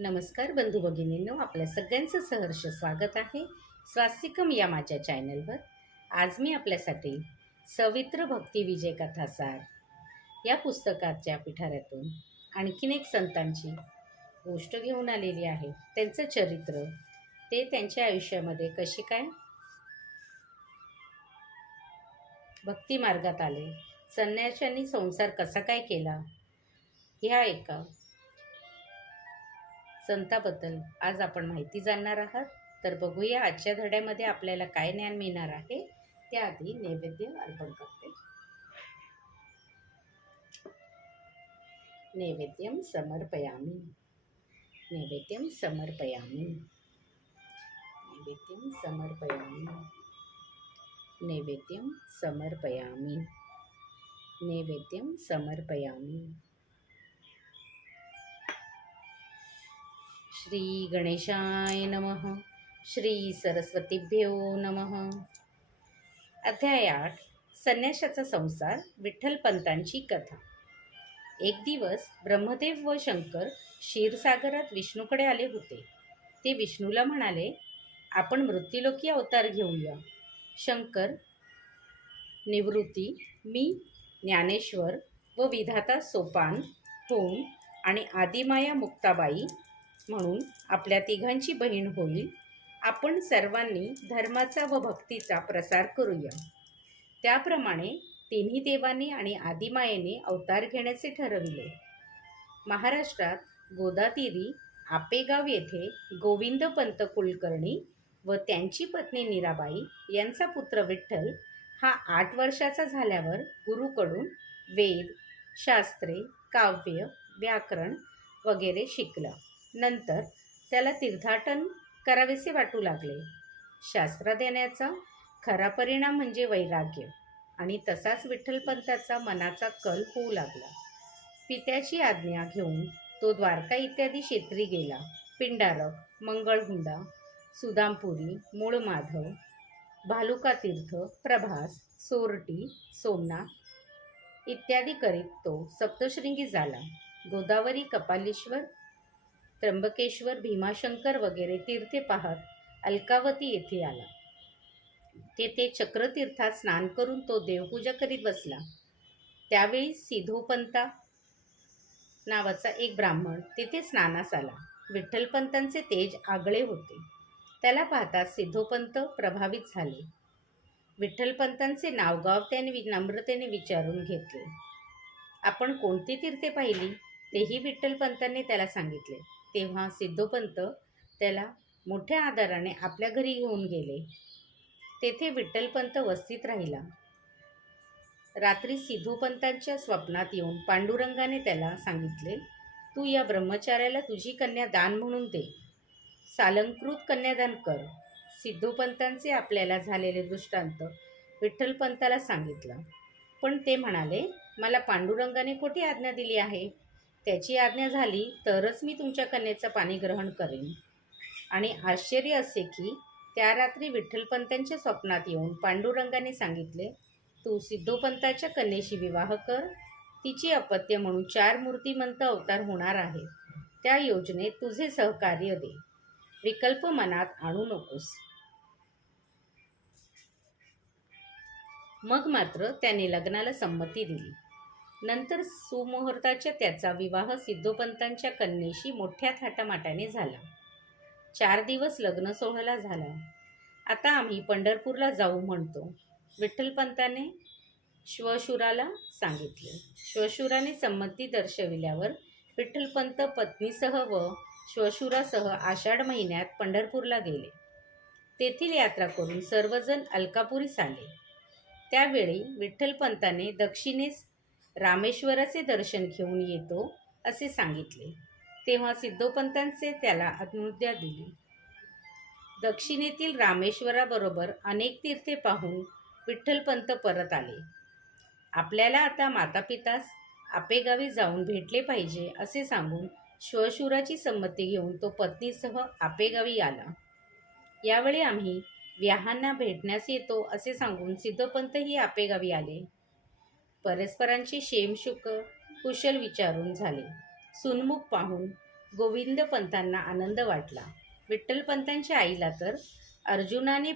नमस्कार बंधू भगिनींनो आपल्या सगळ्यांचं सहर्ष स्वागत आहे स्वास्तिकम या माझ्या चॅनलवर. आज मी आपल्यासाठी सवित्र भक्ती विजय कथासार या पुस्तकाच्या पिठाऱ्यातून आणखीन एक संतांची गोष्ट घेऊन आलेली आहे. त्यांचं चरित्र ते त्यांच्या आयुष्यामध्ये कशी काय? भक्ती मार्गात आले. संन्याशांनी संसार कसा काय केला? ह्या एका संताबद्दल आज आपण माहिती जाणणार आहात. तर बघूया आजच्या धड्यामध्ये आपल्याला काय ज्ञान मिळणार आहे. त्याआधी नैवेद्य अर्पण करते. नैवेद्यम समर्पयामी. नैवेद्यम समर्पयामी. नैवेद्यम समर्पयामी. नैवेद्यम समर्पयामी. नैवेद्यम समर्पयामी. श्री गणेशाय नमः. श्री सरस्वतीभ्यो नमः. अध्याय आठ. संन्याशाचा संसार विठ्ठलपंतांची कथा. एक दिवस ब्रह्मदेव व शंकर क्षीरसागरात विष्णूकडे आले होते. ते विष्णूला म्हणाले आपण मृत्यूलोकी अवतार घेऊया. शंकर निवृत्ती मी ज्ञानेश्वर व विधाता सोपान होम आणि आदिमाया मुक्ताबाई म्हणून आपल्या तिघांची बहीण होईल. आपण सर्वांनी धर्माचा व भक्तीचा प्रसार करूया. त्याप्रमाणे तिन्ही देवांनी आणि आदिमायेने अवतार घेण्याचे ठरविले. महाराष्ट्रात गोदातीरी आपेगाव येथे गोविंदपंत कुलकर्णी व त्यांची पत्नी नीराबाई यांचा पुत्र विठ्ठल हा आठ वर्षाचा झाल्यावर गुरुकडून वेद शास्त्रे काव्य व्याकरण वगैरे शिकला. नंतर त्याला तीर्थाटन करावेसे वाटू लागले. शास्त्र देण्याचा खरा परिणाम म्हणजे वैराग्य आणि तसाच विठ्ठलपंताचा मनाचा कल होऊ लागला. पित्याची आज्ञा घेऊन तो द्वारका इत्यादी क्षेत्री गेला. पिंडारक मंगळहुंडा सुदामपुरी मूळमाधव भालुका तीर्थ प्रभास सोरटी सोमनाथ इत्यादी करीत तो सप्तशृंगी झाला. गोदावरी कपालेश्वर त्र्यंबकेश्वर भीमाशंकर वगैरे तीर्थे पाहत अलकावती येथे आला. तेथे चक्रतीर्थात स्नान करून तो देवपूजा करीत बसला. त्यावेळी सिधोपंता नावाचा एक ब्राह्मण तेथे स्नानास आला. विठ्ठलपंतांचे तेज आगळे होते. त्याला पाहता सिद्धोपंत प्रभावित झाले. विठ्ठलपंतांचे नावगाव त्याने वि नम्रतेने विचारून घेतले. आपण कोणती तीर्थे पाहिली? तेही विठ्ठलपंतांनी त्याला सांगितले. तेव्हा सिद्धोपंत त्याला मोठ्या आदराने आपल्या घरी घेऊन गेले. तेथे विठ्ठलपंत वस्तीत राहिला. रात्री सिद्धोपंतांच्या स्वप्नात येऊन पांडुरंगाने त्याला सांगितले तू या ब्रह्मचार्याला तुझी कन्या दान म्हणून दे. सालंकृत कन्यादान कर. सिद्धोपंतांचे आपल्याला झालेले दृष्टांत विठ्ठलपंताला सांगितला. पण ते म्हणाले मला पांडुरंगाने कोठे आज्ञा दिली आहे? त्याची आज्ञा झाली तरच मी तुमच्या कन्येचं पाणी ग्रहण करेन. आणि आश्चर्य असे की त्या रात्री विठ्ठलपंतांच्या स्वप्नात येऊन पांडुरंगाने सांगितले तू सिद्धोपंताच्या कन्येशी विवाह कर. तिची अपत्य म्हणून चार मूर्तिमंत अवतार होणार आहे त्या योजनेत तुझे सहकार्य दे. विकल्प मनात आणू नकोस. मग मात्र त्याने लग्नाला संमती दिली. नंतर सुमुहूर्ताच्या त्याचा विवाह सिद्धोपंतांच्या कन्येशी मोठ्या थाटामाटाने झाला. चार दिवस लग्न सोहळा झाला. आता आम्ही पंढरपूरला जाऊ म्हणतो. विठ्ठलपंताने श्वशुराला सांगितले. श्वशुराने संमती दर्शविल्यावर विठ्ठलपंत पत्नीसह व श्वशुरासह आषाढ महिन्यात पंढरपूरला गेले. तेथील यात्रा करून सर्वजण अलकापुरीस आले. त्यावेळी विठ्ठलपंताने दक्षिणेस रामेश्वराचे दर्शन घेऊन येतो असे सांगितले. तेव्हा सिद्धोपंतांचे त्याला अनुज्ञा दिली. दक्षिणेतील रामेश्वराबरोबर अनेक तीर्थे पाहून विठ्ठलपंत परत आले. आपल्याला आता मातापितास आपेगावी जाऊन भेटले पाहिजे असे सांगून श्वशुराची संमती घेऊन तो पत्नीसह आपेगावी आला. यावेळी आम्ही व्याहांना भेटण्यास येतो असे सांगून सिद्धोपंतही आपेगावी आले. परस्परांची शेमशुक कुशल विचारून झाले. सुनमुख पाहून गोविंदपंतांना आनंद वाटला. विठ्ठलपंतांच्या आईला तर अर्जुनाने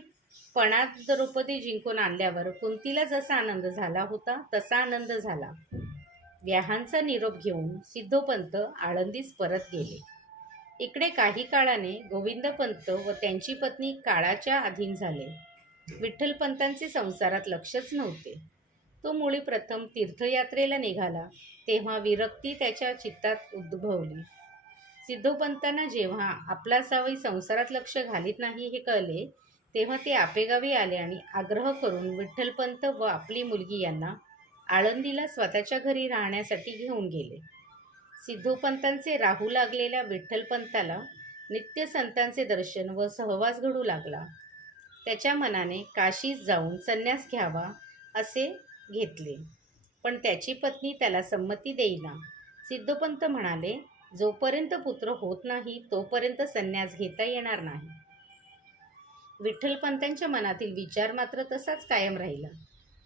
पणात द्रौपदी जिंकून आणल्यावर कुंतीला जसा आनंद झाला होता तसा आनंद झाला. व्याहांचा निरोप घेऊन सिद्धोपंत आळंदीस परत गेले. इकडे काही काळाने गोविंदपंत व त्यांची पत्नी काळाच्या अधीन झाले. विठ्ठलपंतांचे संसारात लक्षच नव्हते. तो मुळी प्रथम तीर्थयात्रेला निघाला तेव्हा विरक्ती त्याच्या चित्तात उद्भवली. सिद्धोपंतांना जेव्हा आपला सावई संसारात लक्ष घालीत नाही हे कळले तेव्हा ते आपेगावी आले आणि आग्रह करून विठ्ठलपंत व आपली मुलगी यांना आळंदीला स्वतःच्या घरी राहण्यासाठी घेऊन गेले. सिद्धोपंतांचे राहू लागलेल्या विठ्ठलपंताला नित्य संतांचे दर्शन व सहवास घडू लागला. त्याच्या मनाने काशीस जाऊन संन्यास घ्यावा असे घेतले. पण त्याची पत्नी त्याला संमती देईना. सिद्धोपंत म्हणाले जोपर्यंत पुत्र होत नाही तोपर्यंत संन्यास घेता येणार नाही. विठ्ठलपंतांच्या मनातील विचार मात्र तसाच कायम राहिला.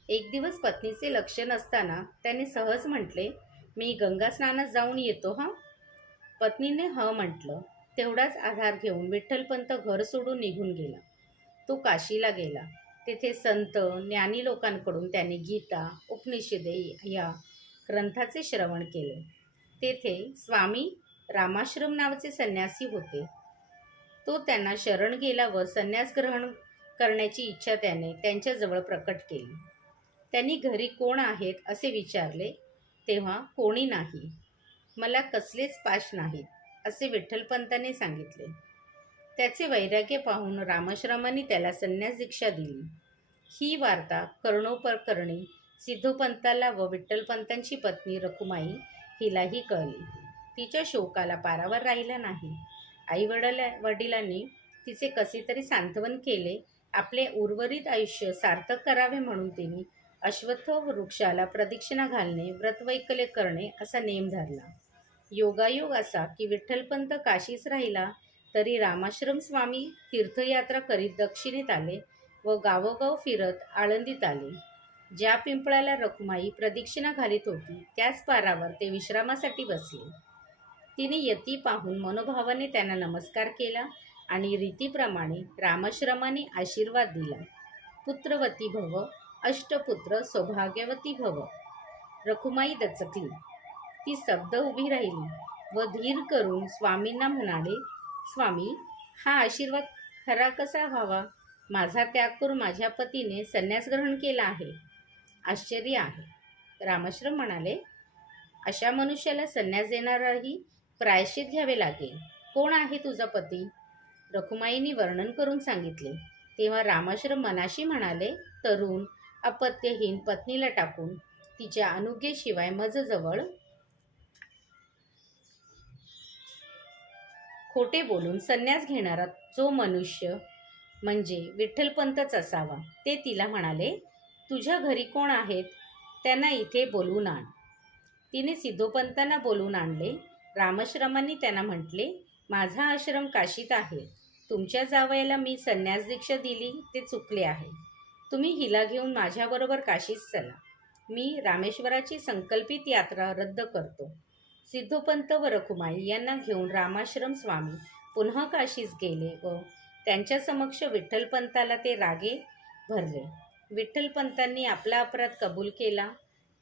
एक दिवस पत्नीचे लक्ष नसताना त्याने सहज म्हटले मी गंगा स्नानात जाऊन येतो हा? पत्नीने ह म्हटलं तेवढाच आधार घेऊन विठ्ठलपंत घर सोडून निघून गेला. तो काशीला गेला. तेथे संत ज्ञानी लोकांकडून त्याने गीता उपनिषदे या ग्रंथाचे श्रवण केले. तेथे स्वामी रामाश्रम नावाचे संन्यासी होते. तो त्यांना शरण गेला व संन्यास ग्रहण करण्याची इच्छा त्याने त्यांच्याजवळ प्रकट केली. त्यांनी घरी कोण आहेत असे विचारले तेव्हा कोणी नाही. मला कसलेच पाश नाहीत असे विठ्ठलपंतांनी सांगितले. त्याचे वैराग्य पाहून रामश्रमांनी त्याला संन्यास दीक्षा दिली. ही वार्ता कर्णोपरकरणी सिद्धोपंताला व विठ्ठलपंतांची पत्नी रखुमाई हिलाही कळली. तिच्या शोकाला पारावर राहिला नाही. आईवडिला वडिलांनी तिचे कसे तरी सांत्वन केले आपले उर्वरित आयुष्य सार्थक करावे म्हणून तिने अश्वत्थ वृक्षाला प्रदक्षिणा घालणे व्रतवैकल्य करणे असा नेम धरला. योगायोग असा की विठ्ठलपंत काशीच राहिला तरी रामाश्रम स्वामी तीर्थयात्रा करीत दक्षिणेत आले व गावोगाव फिरत आळंदीत आले. ज्या पिंपळाला रखुमाई प्रदक्षिणा घालीत होती त्याच पारावर ते विश्रामासाठी बसले. तिने यती पाहून मनोभावाने त्यांना नमस्कार केला आणि रीतीप्रमाणे रामाश्रमाने आशीर्वाद दिला. पुत्रवती भव अष्टपुत्र सौभाग्यवती भव. रखुमाई दचकली. ती शब्द उभी राहिली व धीर करून स्वामींना म्हणाले स्वामी हा आशीर्वाद खरा कसा व्हावा? माझा त्याग करून माझ्या पतीने संन्यास ग्रहण केला आहे. आश्चर्य आहे. रामश्रम म्हणाले अशा मनुष्याला संन्यास देणाराही प्रायश्चित घ्यावे लागेल. कोण आहे तुझा पती? रखुमाईनी वर्णन करून सांगितले. तेव्हा रामाश्रम मनाशी म्हणाले तरुण अपत्यहीन पत्नीला टाकून तिच्या अनुज्ञेशिवाय मजजवळ खोटे बोलून संन्यास घेणारा जो मनुष्य म्हणजे विठ्ठलपंतच असावा. ते तिला म्हणाले तुझ्या घरी कोण आहेत? त्यांना इथे बोलवून आण. तिने सिद्धोपंतांना बोलवून आणले. रामश्रमांनी त्यांना म्हटले माझा आश्रम काशीत आहे. तुमच्या जावयाला मी संन्यास दीक्षा दिली ते चुकले आहे. तुम्ही हिला घेऊन माझ्याबरोबर काशीत चला. मी रामेश्वराची संकल्पित यात्रा रद्द करतो. सिद्धोपंत व रखुमाई यांना घेऊन रामाश्रम स्वामी पुन्हा काशीस गेले व त्यांच्या समक्ष विठ्ठलपंताला ते रागे भरले. विठ्ठलपंतांनी आपला अपराध कबूल केला.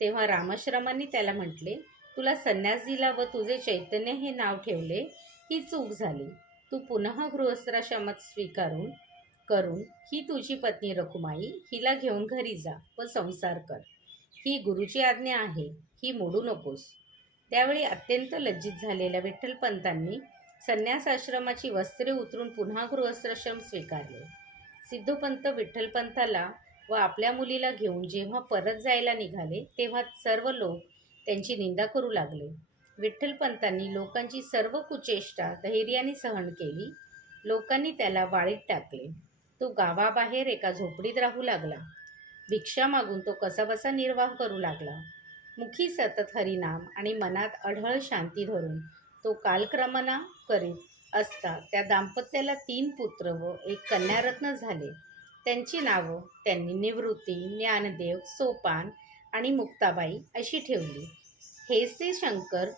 तेव्हा रामाश्रमांनी त्याला म्हटले तुला संन्यास दिला व तुझे चैतन्य हे नाव ठेवले ही चूक झाली. तू पुन्हा गृहस्थाश्रमात स्वीकारून करून ही तुझी पत्नी रखुमाई हिला घेऊन घरी जा व संसार कर. ही गुरुची आज्ञा आहे ही मोडू नकोस. त्यावेळी अत्यंत लज्जित झालेल्या विठ्ठलपंतांनी संन्यासाश्रमाची वस्त्रे उतरून पुन्हा गृहस्थाश्रम स्वीकारले. सिद्धोपंत विठ्ठलपंताला व आपल्या मुलीला घेऊन जेव्हा परत जायला निघाले तेव्हा सर्व लोक त्यांची निंदा करू लागले. विठ्ठलपंतांनी लोकांची सर्व कुचेष्टा धैर्याने सहन केली. लोकांनी त्याला वाळीत टाकले. तो गावाबाहेर एका झोपडीत राहू लागला. भिक्षा मागून तो कसाबसा निर्वाह करू लागला. मुखी सतत हरिनाम आणि मनात अढळ शांती धरून तो कालक्रमणा करीत असता त्या दाम्पत्याला तीन पुत्र व एक कन्यारत्न झाले. त्यांची नावं त्यांनी निवृत्ती ज्ञानदेव सोपान आणि मुक्ताबाई अशी ठेवली. हेसे शंकर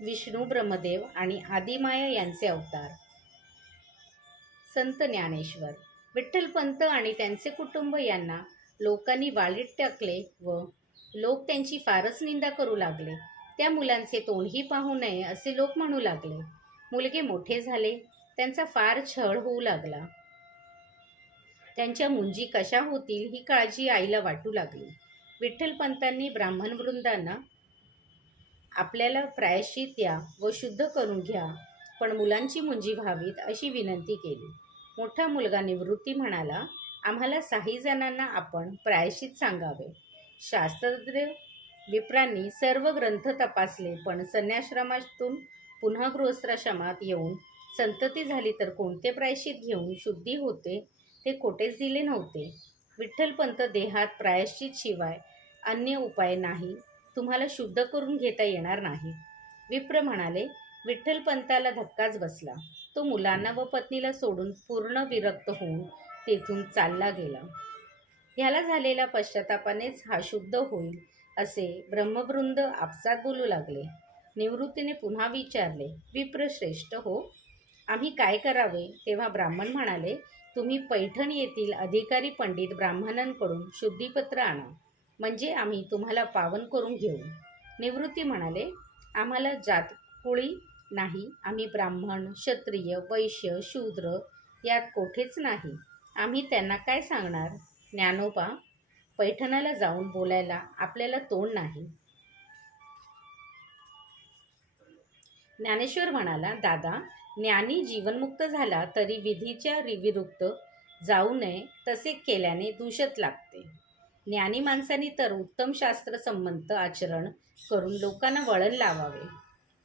विष्णू ब्रह्मदेव आणि आदिमाया यांचे अवतार. संत ज्ञानेश्वर. विठ्ठलपंत आणि त्यांचे कुटुंब यांना लोकांनी वाळीत टाकले व लोक त्यांची फारच निंदा करू लागले. त्या मुलांचे तोंडही पाहू नये असे लोक म्हणू लागले. मुलगे मोठे झाले. त्यांचा फार छळ होऊ लागला. त्यांच्या मुंजी कशा होतील ही काळजी आईला वाटू लागली. विठ्ठलपंतांनी ब्राह्मण वृंदांना आपल्याला प्रायश्चित द्या व शुद्ध करून घ्या पण मुलांची मुंजी व्हावीत अशी विनंती केली. मोठा मुलगा निवृत्ती म्हणाला आम्हाला साही जणांना आपण प्रायश्चित सांगावे. शास्त्रज्ञ विप्रांनी सर्व ग्रंथ तपासले पण संन्याश्रमातून पुन्हा गृहस्थाश्रमात येऊन संतती झाली तर कोणते प्रायश्चित घेऊन शुद्धी होते ते कोठेच दिले नव्हते. विठ्ठलपंत देहात प्रायश्चित शिवाय अन्य उपाय नाही तुम्हाला शुद्ध करून घेता येणार नाही. विप्र म्हणाले विठ्ठलपंताला धक्काच बसला. तो मुलांना व पत्नीला सोडून पूर्ण विरक्त होऊन तेथून चालला गेला. ह्याला झालेल्या पश्चातापानेच हा शुद्ध होईल असे ब्रह्मवृंद आपसात बोलू लागले. निवृत्तीने पुन्हा विचारले विप्र श्रेष्ठ हो आम्ही काय करावे? तेव्हा ब्राह्मण म्हणाले तुम्ही पैठण येथील अधिकारी पंडित ब्राह्मणांकडून शुद्धीपत्र आणा म्हणजे आम्ही तुम्हाला पावन करून घेऊ. निवृत्ती म्हणाले आम्हाला जात कुळी नाही आम्ही ब्राह्मण क्षत्रिय वैश्य शूद्र यात कोठेच नाही. आम्ही त्यांना काय सांगणार? ज्ञानोबा पैठणाला जाऊन बोलायला आपल्याला तोंड नाही. ज्ञानेश्वर म्हणाला दादा ज्ञानी जीवनमुक्त झाला तरी विधीच्या विरुद्ध जाऊ नये तसे केल्याने दूषत लागते. ज्ञानी माणसांनी तर उत्तम शास्त्र संबंध आचरण करून लोकांना वळण लावावे.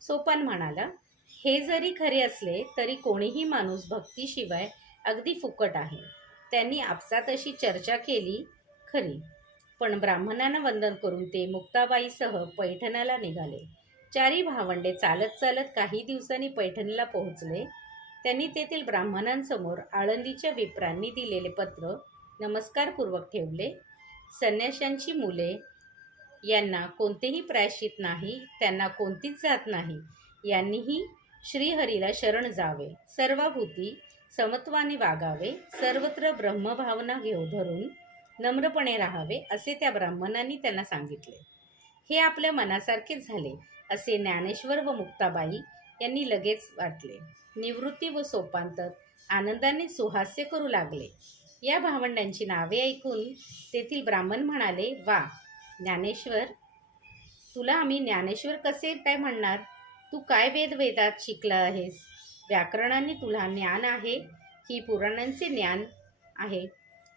सोपान म्हणाला हे जरी खरे असले तरी कोणीही माणूस भक्तीशिवाय अगदी फुकट आहे. त्यांनी आपसात अशी चर्चा केली खरी. पण ब्राह्मणांना वंदन करून ते मुक्ताबाईसह पैठणाला निघाले. चारी भावंडे चालत चालत काही दिवसांनी पैठणला पोहोचले. त्यांनी तेथील ब्राह्मणांसमोर आळंदीच्या विप्रांनी दिलेले पत्र नमस्कारपूर्वक ठेवले. संन्याशांची मुले यांना कोणतेही प्रायश्चित नाही त्यांना कोणतीच जात नाही. यांनीही श्रीहरीला शरण जावे. सर्वाभूती समत्वाने वागावे सर्वत्र ब्रह्मभावना घेऊ धरून नम्रपणे राहावे असे त्या ब्राह्मणांनी त्यांना सांगितले. हे आपल्या मनासारखेच झाले असे ज्ञानेश्वर व मुक्ताबाई यांनी लगेच वाटले. निवृत्ती व सोपांतर आनंदाने सुहास्य करू लागले. या भावंडांची नावे ऐकून तेथील ब्राह्मण म्हणाले वा ज्ञानेश्वर तुला आम्ही ज्ञानेश्वर कसे काय म्हणणार? तू काय वेद वेदात शिकला आहेस? व्याकरणाने तुला ज्ञान आहे की पुराणांचे ज्ञान आहे.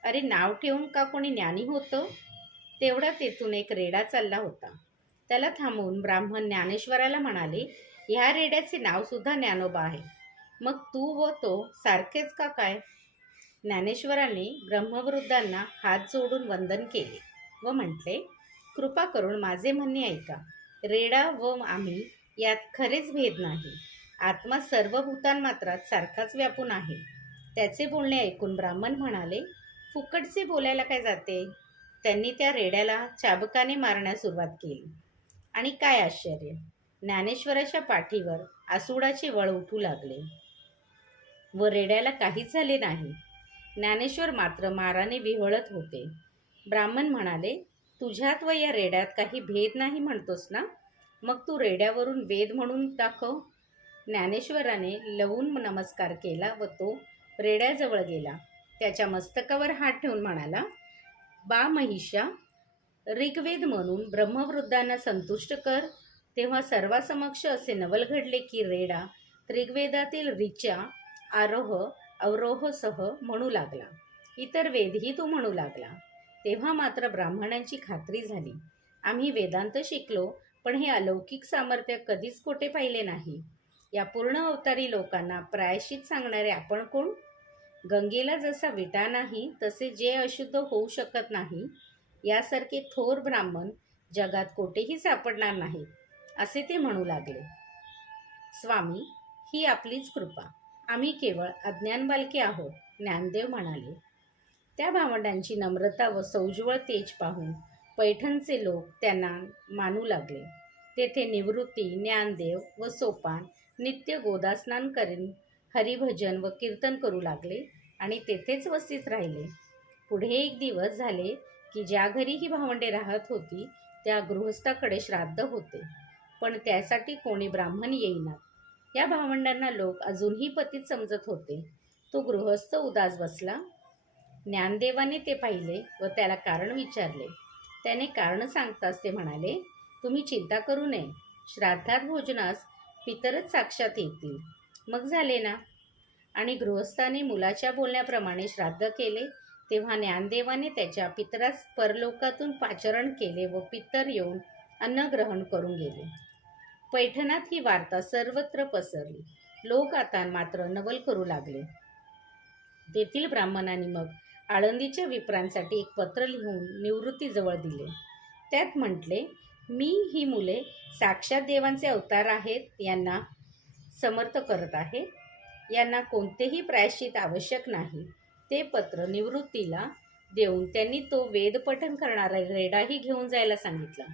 अरे नाव ठेवून का कोणी ज्ञानी होतं? तेवढा तेथून एक रेडा चालला होता. त्याला थांबवून ब्राह्मण ज्ञानेश्वराला म्हणाले ह्या रेड्याचे नावसुद्धा ज्ञानोबा आहे. मग तू व तो सारखेच का काय? ज्ञानेश्वराने ब्रह्मवृद्धांना हात जोडून वंदन केले व म्हटले कृपा करून माझे म्हणणे ऐका. रेडा व आम्ही यात खरेच भेद नाही. आत्मा सर्व भूतांमात्रात सारखाच व्यापून आहे. त्याचे बोलणे ऐकून ब्राह्मण म्हणाले फुकटचे बोलायला काय जाते? त्यांनी त्या रेड्याला चाबकाने मारण्यास सुरुवात केली. आणि काय आश्चर्य ज्ञानेश्वराच्या पाठीवर आसुडाचे वळ उठू लागले. व रेड्याला काहीच झाले नाही. ज्ञानेश्वर मात्र माराने विहळत होते. ब्राह्मण म्हणाले तुझ्यात व या रेड्यात काही भेद नाही म्हणतोस ना? मग तू रेड्यावरून वेद म्हणून दाखव. ज्ञानेश्वराने लवून नमस्कार केला व तो रेड्याजवळ गेला. त्याच्या मस्तकावर हात ठेवून म्हणाला बा महिषा ऋग्वेद म्हणून ब्रह्मवृद्धांना संतुष्ट कर. तेव्हा सर्वासमक्ष असे नवल घडले की रेडा ऋग्वेदातील ऋचा आरोह अवरोहसह म्हणू लागला. इतर वेदही तो म्हणू लागला. तेव्हा मात्र ब्राह्मणांची खात्री झाली. आम्ही वेदांत शिकलो पण हे अलौकिक सामर्थ्य कधीच कोठे पाहिले नाही. या पूर्ण अवतारी लोकांना प्रायश्चित सांगणारे आपण कोण? गंगेला जसा विटा नाही तसे जे अशुद्ध होऊ शकत नाही यासारखे थोर ब्राह्मण जगात कोठेही सापडणार नाही असे ते म्हणू लागले. स्वामी ही आपलीच कृपा. आम्ही केवळ अज्ञान बालके आहोत ज्ञानदेव म्हणाले. त्या भावंडांची नम्रता व सौज्वळ तेज पाहून पैठणचे लोक त्यांना मानू लागले. तेथे निवृत्ती ज्ञानदेव व सोपान नित्य गोदास्नान करीन हरिभजन व कीर्तन करू लागले आणि तेथेच वस्तीत राहिले. पुढे एक दिवस झाले की ज्या घरी ही भावंडे राहत होती त्या गृहस्थाकडे श्राद्ध होते. पण त्यासाठी कोणी ब्राह्मण येईनात या भावंडांना लोक अजूनही पतीत समजत होते. तो गृहस्थ उदास बसला. ज्ञानदेवाने ते पाहिले व त्याला कारण विचारले. त्याने कारण सांगताच ते म्हणाले तुम्ही चिंता करू नये. श्राद्धात भोजनास पितरच साक्षात येतील. मग झाले ना? आणि गृहस्थाने मुलाच्या बोलण्याप्रमाणे श्राद्ध केले तेव्हा ज्ञानदेवाने त्याच्या पितरास परलोकातून पाचरण केले व पितर येऊन अन्न ग्रहण करून गेले. पैठणात ही वार्ता सर्वत्र पसरली. लोक आता मात्र नवल करू लागले. तेथील ब्राह्मणांनी मग आळंदीच्या विप्रांसाठी एक पत्र लिहून निवृत्तीजवळ दिले. त्यात म्हटले मी ही मुले साक्षात देवांचे अवतार आहेत यांना समर्थ करत आहे. यांना कोणतेही प्रायश्चित आवश्यक नाही. ते पत्र निवृत्तीला देऊन त्यांनी तो वेदपठन करणारा रेडाही घेऊन जायला सांगितला.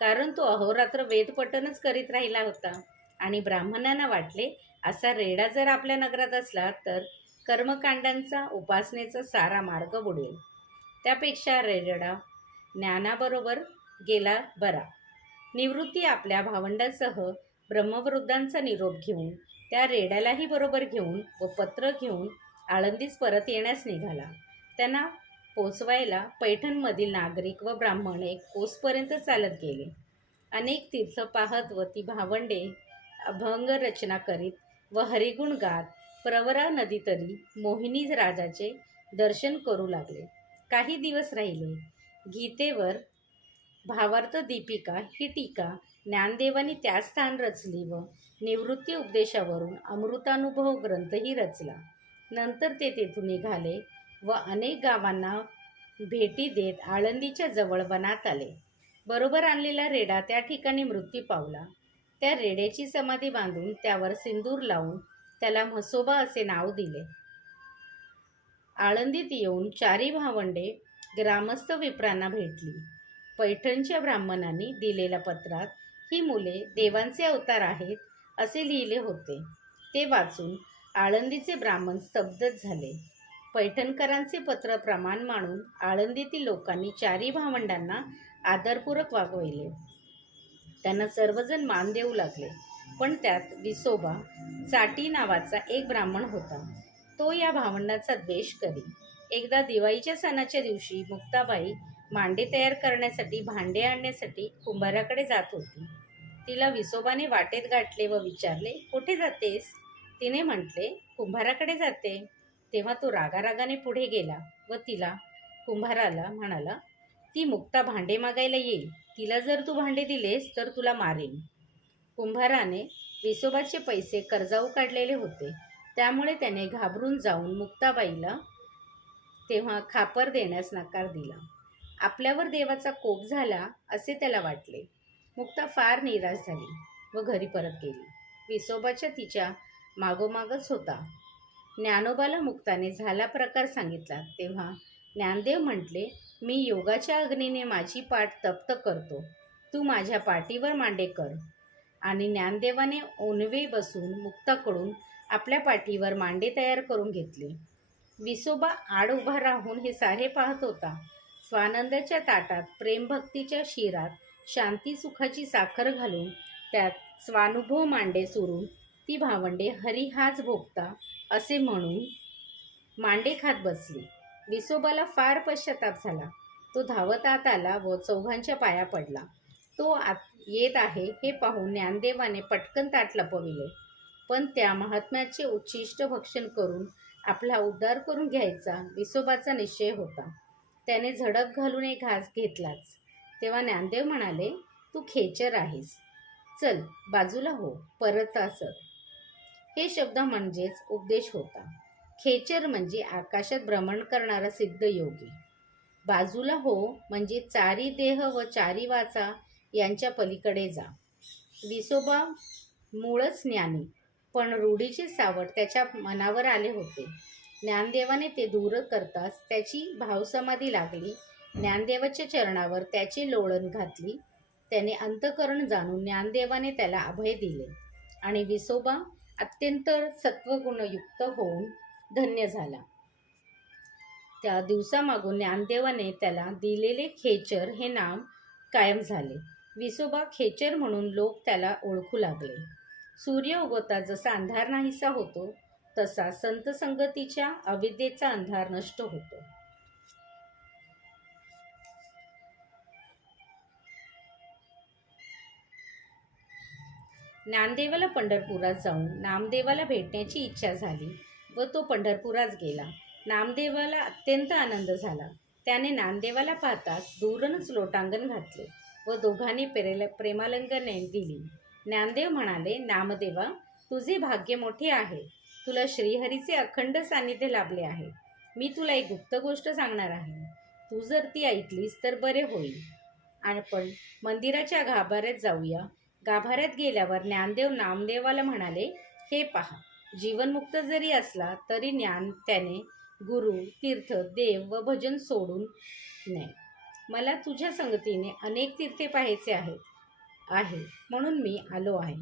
कारण तो अहोरात्र वेदपठनच करीत राहिला होता. आणि ब्राह्मणांना वाटले असा रेडा जर आपल्या नगरात असला तर कर्मकांडांचा उपासनेचा सारा मार्ग बुडेल. त्यापेक्षा रेडा ज्ञानाबरोबर गेला बरा. निवृत्ती आपल्या भावंडांसह ब्रह्मवृद्धांचा निरोप घेऊन त्या रेड्यालाही बरोबर घेऊन व पत्र घेऊन आळंदीस परत येण्यास निघाला. त्यांना पोचवायला पैठणमधील नागरिक व ब्राह्मण एक कोसपर्यंत चालत गेले. अनेक तीर्थ पाहत व ती भावंडे अभंग रचना करीत व हरिगुण गात प्रवरा नदीतरी मोहिनी राजाचे दर्शन करू लागले. काही दिवस राहिले. गीतेवर भावार्थ दीपिका ही टीका ज्ञानदेवानी त्याच स्थान रचली व निवृत्ती उपदेशावरून अमृतानुभव ग्रंथही रचला. नंतर ते तेथून निघाले व अनेक गावांना भेटी देत आळंदीच्या जवळ वनात आले. बरोबर आणलेला रेडा त्या ठिकाणी मृत्यू पावला. त्या रेड्याची समाधी बांधून त्यावर सिंदूर लावून त्याला म्हसोबा असे नाव दिले. आळंदीत येऊन चारी भावंडे ग्रामस्थ विप्रांना भेटली. पैठणच्या ब्राह्मणांनी दिलेल्या पत्रात ही मुले देवांचे अवतार आहेत असे लिहिले होते. ते वाचून आळंदीचे ब्राह्मण स्तब्धच झाले. पैठणकरांचे पत्र प्रमाण मानून आळंदीतील लोकांनी चारी भावंडांना आदरपूर्वक वागविले. त्यांना सर्वजण मान देऊ लागले पण त्यात विसोबा चाटी नावाचा एक ब्राह्मण होता. तो या भावंडांचा द्वेष करी एकदा दिवाळीच्या सणाच्या दिवशी मुक्ताबाई मांडे तयार करण्यासाठी भांडे आणण्यासाठी कुंभाराकडे जात होती. तिला विसोबाने वाटेत गाठले व विचारले कुठे जातेस? तिने म्हटले कुंभाराकडे जाते. तेव्हा तो रागारागाने पुढे गेला व तिला कुंभाराला म्हणाला ती मुक्ता भांडे मागायला येईल. तिला जर तू भांडे दिलेस तर तुला मारेन. कुंभाराने विसोबाचे पैसे कर्जाऊ काढलेले होते. त्यामुळे त्याने घाबरून जाऊन मुक्ताबाईला तेव्हा खापर देण्यास नकार दिला. आपल्यावर देवाचा कोप झाला असे त्याला वाटले. मुक्ता फार निराश झाली व घरी परत गेली. विसोबाच्या तिच्या मागोमागच होता. ज्ञानोबाला मुक्ताने झाला प्रकार सांगितला तेव्हा ज्ञानदेव म्हटले मी योगाच्या अग्नीने माझी पाठ तप्त करतो. तू माझ्या पाठीवर मांडे कर. आणि ज्ञानदेवाने ओनवे बसून मुक्ताकडून आपल्या पाठीवर मांडे तयार करून घेतले. विसोबा आड उभा राहून हे सारे पाहत होता. स्वानंदाच्या ताटात प्रेमभक्तीच्या शिरात शांती सुखाची साखर घालून त्यात स्वानुभव मांडे सुरून ती भावंडे हरी हाच भोगता असे म्हणून मांडे खात बसली. विसोबाला फार पश्चाताप झाला. तो धावत आत आला व चौघांच्या पाया पडला. तो आत येत आहे हे पाहून ज्ञानदेवाने पटकन ताट लपविले. पण त्या महात्म्याचे उच्छिष्ट भक्षण करून आपला उद्धार करून घ्यायचा विसोबाचा निश्चय होता. त्याने झडप घालून एक घास घेतलाच. तेव्हा ज्ञानदेव म्हणाले तू खेचर आहेस. चल बाजूला हो परत असत हे शब्द म्हणजेच उपदेश होता. खेचर म्हणजे आकाशात भ्रमण करणारा सिद्ध योगी. बाजूला हो म्हणजे चारी देह व चारी वाचा यांच्या पलीकडे जा. विसोबा मूळच ज्ञानी पण रूढीचे सावट त्याच्या मनावर आले होते. ज्ञानदेवाने ते दूर करताच त्याची भावसमाधी लागली. ज्ञानदेवाच्या चरणावर त्याची लोळण घातली. त्याने अंतकरण जाणून ज्ञानदेवाने त्याला अभय दिले आणि विसोबा अत्यंत सत्वगुणयुक्त होऊन धन्य झाला. त्या दिवसामागून ज्ञानदेवाने त्याला दिलेले खेचर हे नाम कायम झाले. विसोबा खेचर म्हणून लोक त्याला ओळखू लागले. सूर्य उगवता जसा अंधार नाहीसा होतो तसा संत संगतीच्या अविद्येचा अंधार नष्ट होतो. ज्ञानदेवाला पंढरपुरात जाऊन नामदेवाला भेटण्याची इच्छा झाली व तो पंढरपुरात गेला. नामदेवाला अत्यंत आनंद झाला. त्याने नामदेवाला पाहताच दूरनच लोटांगण घातले व दोघांनी प्रेल प्रेमालिंगने दिली. ज्ञानदेव म्हणाले नामदेवा तुझे भाग्य मोठे आहे. तुला श्रीहरीचे अखंड सान्निध्य लाभले आहे. मी तुला एक गुप्त गोष्ट सांगणार आहे. तू जर ती ऐकलीस तर बरे होईल. आपण मंदिराच्या गाभाऱ्यात जाऊया. गाभाऱ्यात गेल्यावर ज्ञानदेव नामदेवाला म्हणाले हे पहा जीवनमुक्त जरी असला तरी ज्ञान त्याने गुरु तीर्थ देव व भजन सोडून नये. मला तुझ्या संगतीने अनेक तीर्थे पाहायचे आहेत आहे म्हणून मी आलो आहे.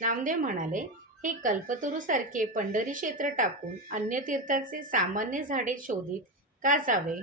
नामदेव म्हणाले हे कल्पतरूसारखे पंढरी क्षेत्र टाकून अन्य तीर्थाचे सामान्य झाडे शोधित का जावे?